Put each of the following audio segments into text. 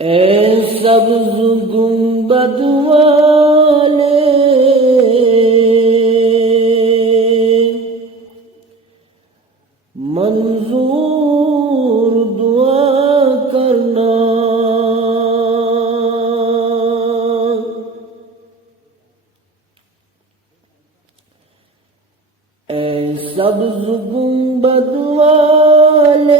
اے سبز گنبد والے منظور دعا کرنا، اے سبز گنبد والے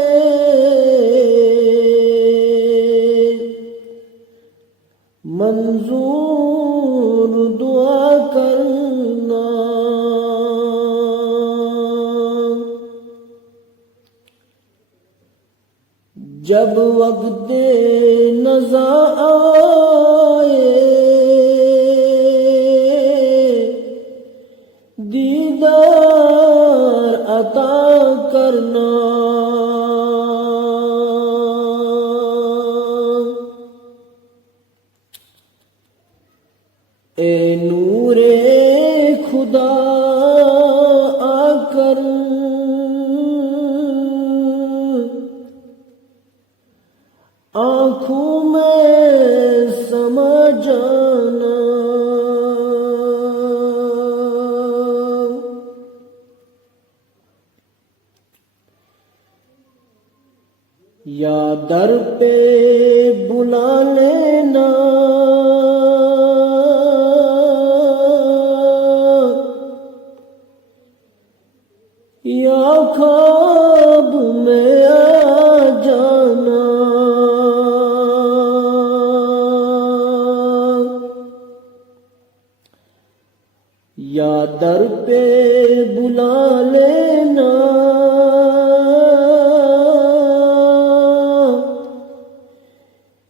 منظور دعا کرنا، جب وقت نزا آئے دیدار عطا کرنا، اے نور خدا آ کر آنکھوں میں سما جانا، یا در پہ بلا لینا، یا خواب میں آ جانا، یا در پہ بلا لینا،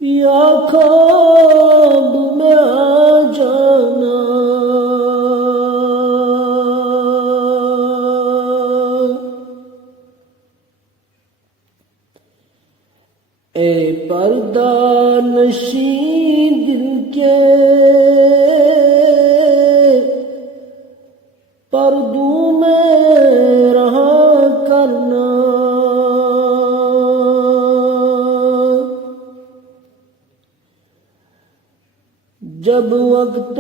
یا خواب میں آ جانا، اے پردہ نشین دل کے پردوں میں رہا کرنا، جب وقت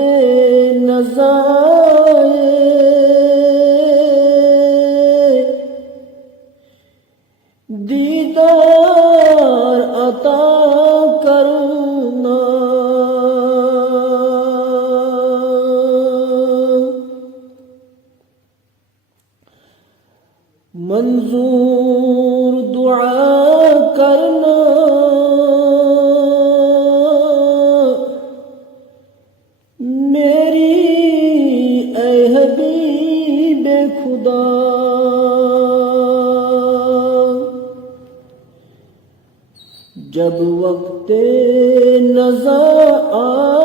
نزا آئے دیدار عطا کرنا، منظور دعا کرنا، میری اے حبیب خدا، جب وقت نزا آئے